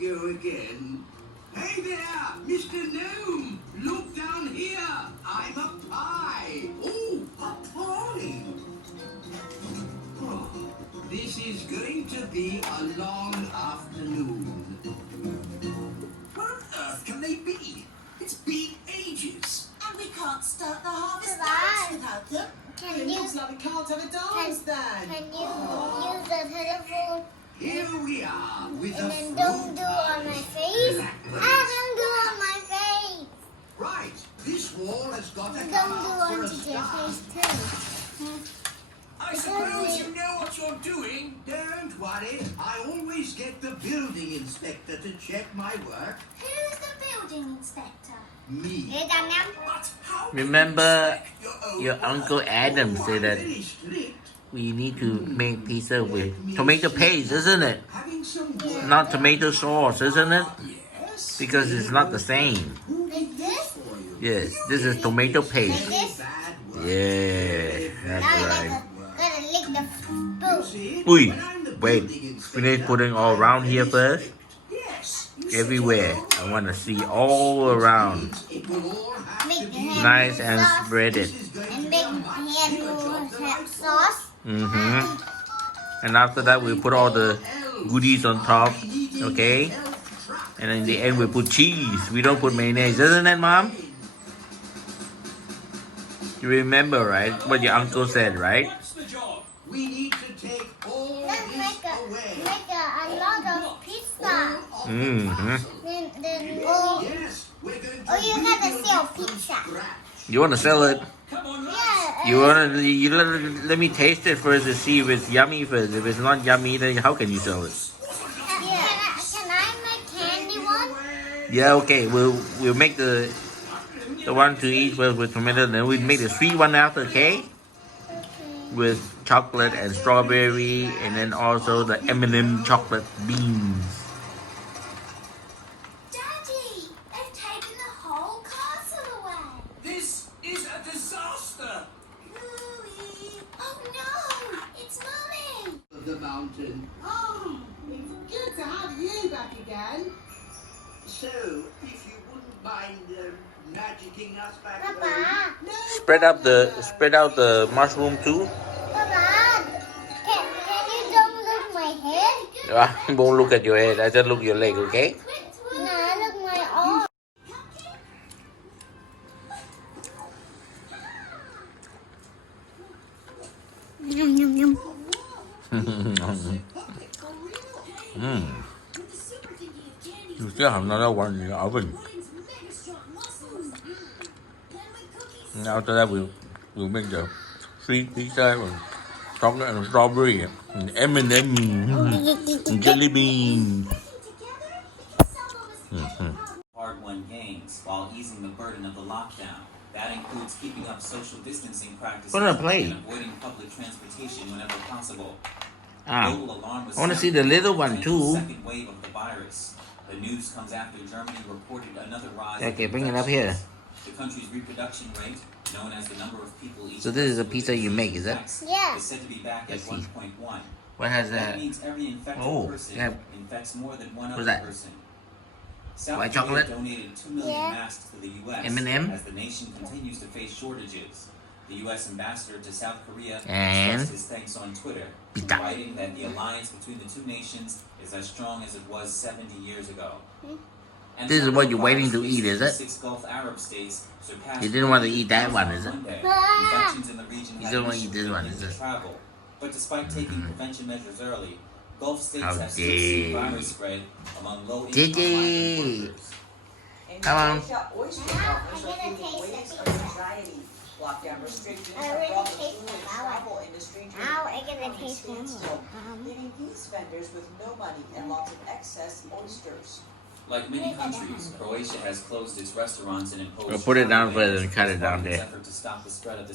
we go again. Hey there, Mr. Gnome! Look down here! I'm a pie! Oh, a pie! Oh, this is going to be a long afternoon. Where on earth can they be? It's been ages. And we can't start the harvest dance without them. It looks like we can't have a dance then. Can you use the telephone? Here we are with And the then don't do on my face. Don't do on my face. Right, this wall has got to Don't come do out for on a to their start. face too. I suppose you know what you're doing. Don't worry, I always get the building inspector to check my work. Who's the building inspector? Me. Để làm năm. But how can Remember, you inspect your own your work? Uncle Adam Oh, said I'm that very strict. we need to make pizza with tomato paste, isn't it? Having some work Not tomato sauce, isn't it? Yes. Because it's not the same. Like this? For you. Yes, this is tomato Like paste. this? Bad work. Yeah, that's Now right. gotta lick the You spoon. see, Ui, when I'm the wait, building inspector, finish putting all around here first. Yes, you see, Everywhere. I want to see all around. it will all have Make to the be hand Nice and sauce. spread This it. is going And to make be a much hand bigger job than I sauce. And after that, we put all the goodies on top, okay? And in the end, we put cheese. We don't put mayonnaise, isn't it, Mom? You remember, right? What your uncle said, right? What's the job? We need to take all Let's this make away. a lot of pizza. Then Yes, we're going to you gotta rebuild sell it from pizza. scratch. You want to sell it? Come on, Yeah. You want to? You let me taste it first to see if it's yummy first. If it's not yummy, then how can you sell it? Can I make candy one? Yeah, okay. We'll make the one to eat with tomato, then we'll make the sweet one after, okay? With chocolate and strawberry, and then also the M&M chocolate beans. Daddy, they've taken the whole castle away. This is a disaster. Louie. Oh no, it's Mummy. Of the mountain. Oh, it's good to have you back again. So, if you wouldn't mind magicking us back home. Papa, No, Spread out the mushroom too. Papa, can you don't look my head? I won't look at your head. I just look your leg, okay? No, look my arm. Yum yum yum. You still have another one in the oven. And after that, we'll make the sweet pizza with chocolate and strawberry and M&M and jelly bean. Hard-won gains while easing the burden of the lockdown. That includes keeping up social distancing practices What a play. and avoiding public transportation whenever possible. Ah, Global alarm was I want to see sounded the little about one the too. second wave of the virus. The news comes after Germany reported another rise. Okay, in bring it up here. infections. The country's reproduction rate, known as the number of people each So this is a person pizza with you the make, is it? infects, Yeah. is said to be back Let's at see. 1.1. What has That that? means every infected Oh, person yeah. infects more than one What's other that? person. South White Korea chocolate? donated 2 million Yeah. masks to the U.S. M&M? as the nation continues to face shortages. The U.S. ambassador to South Korea And? expressed his thanks on Twitter, Pizza. writing that the alliance between the two nations is as strong as it was 70 years ago. And This is what you're coronavirus waiting to cases eat, is in it? 6 Gulf Arab states surpassed You didn't want to eat that one, is it? Monday. Ah. Infections in the region You have don't want to eat initially this one, limited is it? travel. But despite taking prevention measures early, Gulf states How have still seen dare virus spread among low-income Gigi. migrant workers. Come on. Oyster Now partners I'm are gonna feeling taste waves the of pizza. anxiety. Lockdown restrictions I have already brought the tasted food and that one. travel industry to Now I a get to economic taste one standstill, more. leaving these vendors with no money and lots of excess oysters. Like many countries, Croatia has closed its restaurants and imposed Well, put it down travel bans further and cut it as part down of its there. effort to stop the spread of the